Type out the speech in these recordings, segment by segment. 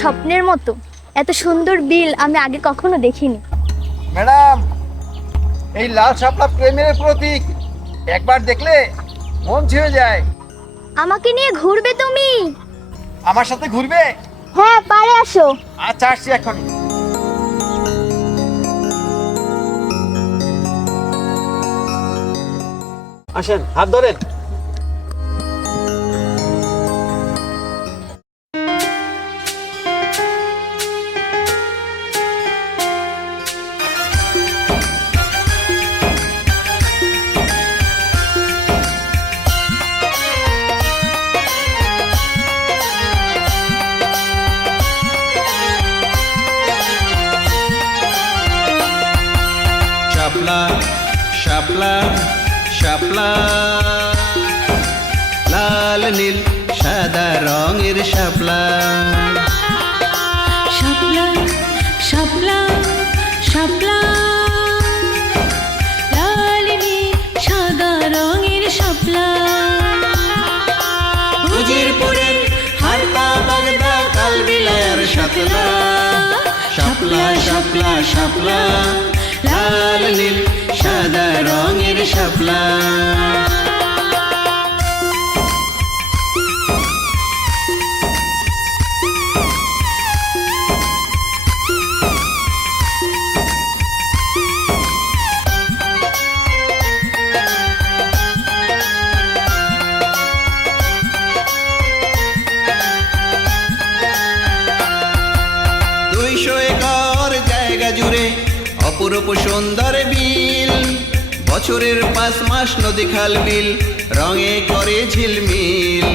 স্বপ্নের মতো। এত সুন্দর বিল আমি আগে কখনো দেখিনি। ম্যাডাম, এই লাল শাপলা প্রেমের প্রতীক, একবার দেখলে মন ছুঁয়ে যায়। আমাকে নিয়ে ঘুরবে তুমি? আমার সাথে ঘুরবে? হ্যাঁ, পারে আসো। আচ্ছা, আসছি এখনই। আসেন, হাত ধরেন। শাপলা শাপলা শাপলা, লাল নীল সাদা রঙের শাপলা। শাপলা শাপলা শাপলা, লাল নীল সাদা রঙের শাপলা। উজিরপুরের হারপা বাগদা কালবিলার শাপলা। শাপলা শাপলা শাপলা, লাল নীল সাদা রঙের শাপলা। জুড়ে অপরূপ সুন্দর বিল, বছরের 5 মাস নদী খাল বিল রঙে করে ঝিলমিল।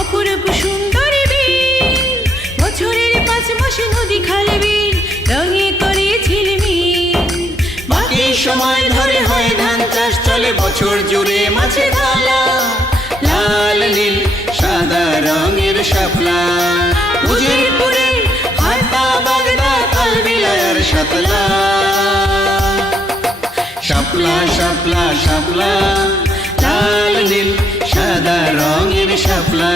অপরূপ সুন্দর বিল, বছরের 5 মাস নদী খাল বিল রঙে করে ঝিলমিল। বাকি সময় ধরে হয় ধান চাষ, চলে বছর জুড়ে মাছে ঢালা। লাল নীল সাদা রঙের শাপলা, উজিরপুরে হারপা বাগদা কালবিলার শাপলা। শাপলা শাপলা শাপলা, লাল নীল সাদা রঙের শাপলা।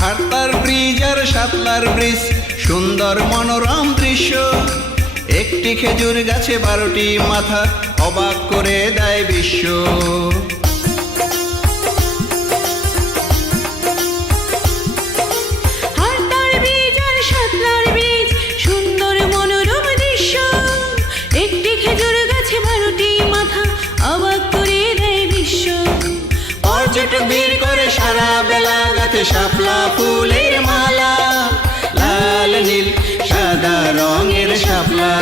হারপার ব্রিজ আর শাপলার ব্রিজ, সুন্দর মনোরম দৃশ্য। একটি খেজুর গাছে 12টি মাথা, অবাক করে দেয় বিশ্ব। হারপার ব্রিজ আর শাপলার ব্রিজ, সুন্দর মনোরম দৃশ্য। একটি খেজুর গাছে 12টি মাথা, অবাক করে দেয় বিশ্ব। পর্যটক ভিড় করে সারা বেলা, গাছে শাপলা ফুলের মালা। লাল নীল সাদা রঙের শাপলা,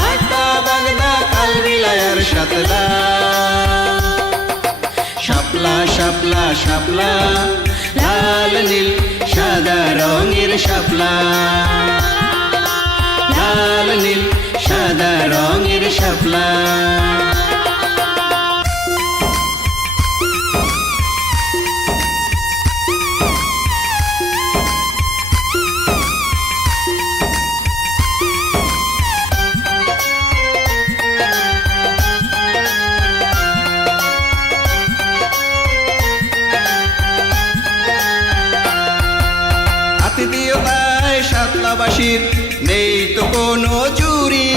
হারপা বাগদা কালবিলার শাপলা। শাপলা শাপলা শাপলা, লাল নীল সাদা রঙের শাপলা। লাল নীল সাদা রঙের শাপলা। আতিথেয়তায় শাপলাবাসীর নেই তো কোনো জুরি,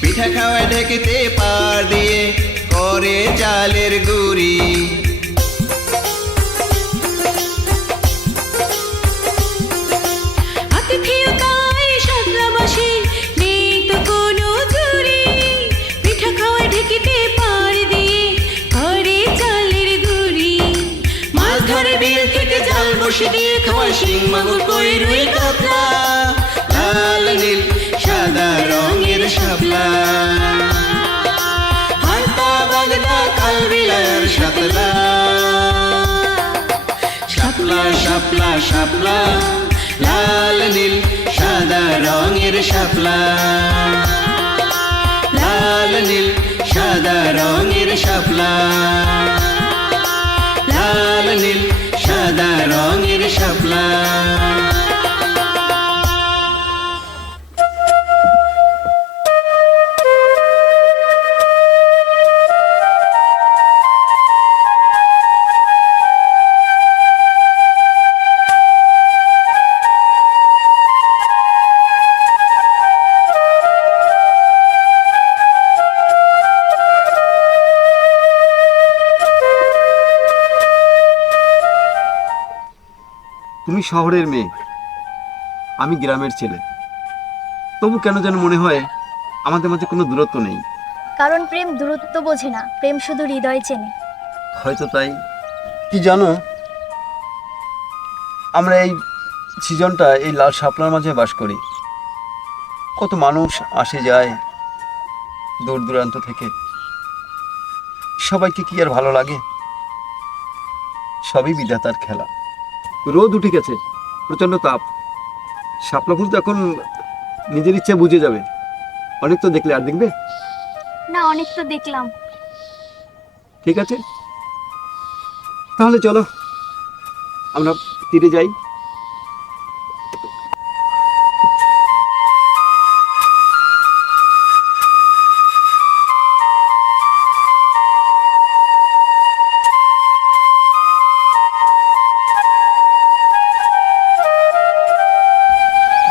পিঠা খাওয়ায় ঢেকিতে পার দিয়ে করে জালের গুড়ি। আতিথেয়তায় শাপলাবাসীর নেই তো কোনো জুরি, পিঠা খাওয়ায় ঢেকিতে পার দিয়ে করে জালের গুড়ি। মাছ ধরে বিল থেকে জাল বসে দিয়ে খাওয়ায় শিং মাগুর কই রুই কাতলা। লাল নীল সাদা রঙের শাপলা, হারপা বাগদা কালবিলার শাপলা। শাপলা শাপলা শাপলা, লাল নীল সাদা রঙের শাপলা, লাল নীল সাদা রঙের শাপলা, লাল নীল সাদা রঙের শাপলা। তুমি শহরের মেয়ে, আমি গ্রামের ছেলে, তবু কেন যেন মনে হয় আমাদের মাঝে কোনো দূরত্ব নেই। কারণ প্রেম দূরত্ব বোঝে না, প্রেম শুধু হৃদয় চেনে। হয়তো তাই। কি জানো, আমরা এই সিজনটা এই লাল শাপলার মাঝে বাস করি। কত মানুষ আসে যায় দূর দূরান্ত থেকে, সবাইকে কি আর ভালো লাগে? সবই বিধাতার খেলা। রোদ উঠে গেছে, প্রচণ্ড তাপ। শাপলা ফুল তো এখন নিজের ইচ্ছে বুঝে যাবে। অনেক তো দেখলে, আর দেখবে না, অনেক তো দেখলাম। ঠিক আছে, তাহলে চলো আমরা তীরে যাই।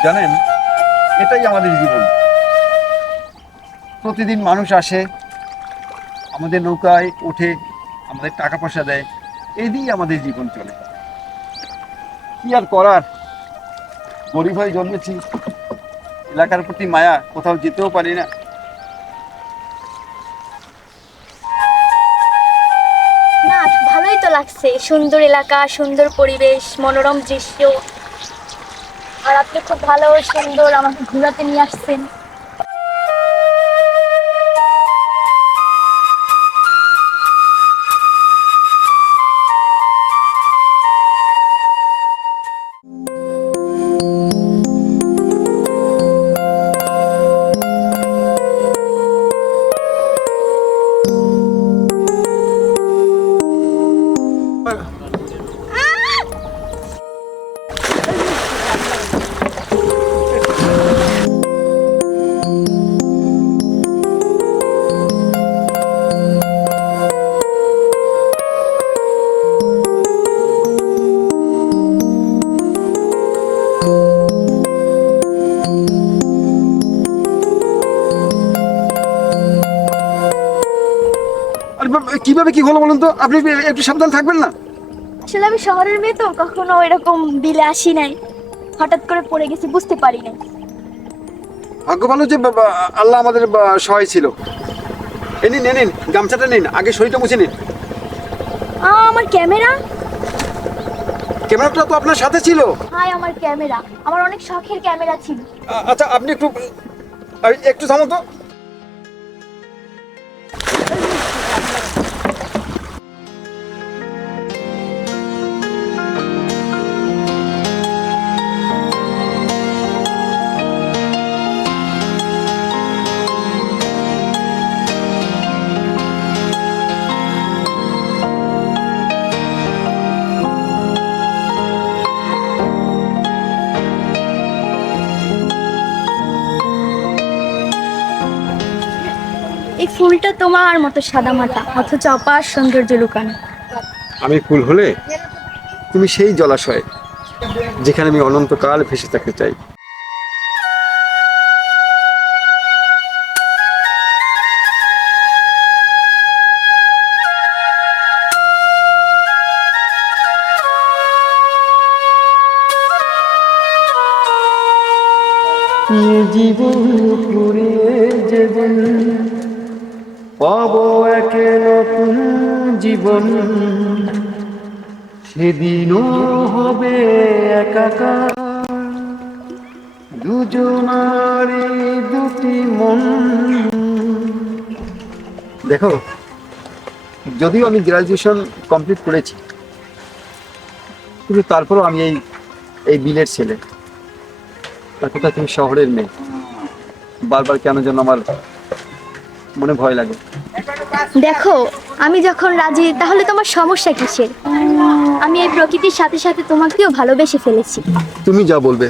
জানেন, এটাই আমাদের জীবন। প্রতিদিন মানুষ আসে, আমাদের নৌকায় ওঠে, আমাদের টাকা পয়সা দেয়, এই দিয়েই আমাদের জীবন চলে। কি আর করার, গরিব হয়ে জন্মেছি, এলাকার প্রতি মায়া, কোথাও যেতেও পারি না। না, ভালোই তো লাগছে, সুন্দর এলাকা, সুন্দর পরিবেশ, মনোরম দৃশ্য। আর আপনি খুব ভালো সুন্দর আমাকে ঘোরাতে নিয়ে আসছেন। কিভাবে কি হলো বলুন তো? আপনি একটু সাবধান থাকবেন না? আসলে আমি শহরের মেয়ে তো, কখনো এরকম বিলে আসি নাই, হঠাৎ করে পড়ে গেছি, বুঝতে পারি নাই। ভাগ্য ভালো যে আল্লাহ আমাদের সহায় ছিল। এ নিন, নিন গামছাটা নিন, আগে শরীরটা মুছে নিন। আমার ক্যামেরা? ক্যামেরাটা তো আপনার সাথে ছিল। হাই, আমার ক্যামেরা, আমার অনেক শখের ক্যামেরা ছিল। আচ্ছা, আপনি একটু একটু থামো তো। এই ফুলটা তোমার মতো সাদা মাটা, অথচ অপার সৌন্দর্য লুকানো। আমি ফুল হলে তুমি সেই জলাশয়, যেখানে আমি অনন্তকাল ভেসে থাকতে চাই। জীবন ফুরিয়ে জীবন পাব একে নতুন জীবন, সেদিনও হবে একাকার দুজনারই দুটি মন। দেখো, যদিও আমি গ্রাজুয়েশন কমপ্লিট করেছি, কিন্তু তারপরও আমি এই এই বিলের ছেলে, আর কোথায় তুমি শহরের মেয়ে। বারবার কেন যেন আমার মনে ভয় লাগে। দেখো, আমি যখন রাজি তাহলে তোমার সমস্যা কিসের? আমি এই প্রকৃতির সাথে সাথে তোমাকেও ভালোবেসে ফেলেছি। তুমি যা বলবে।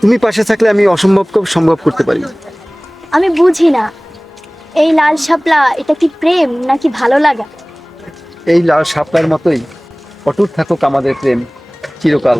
তুমি পাশে থাকলে আমি অসম্ভবকে সম্ভব করতে পারি। আমি বুঝি না, এই লাল শাপলা এটা কি প্রেম নাকি ভালো লাগা? এই লাল শাপলার মতোই অটুট থাকুক আমাদের প্রেম চিরকাল।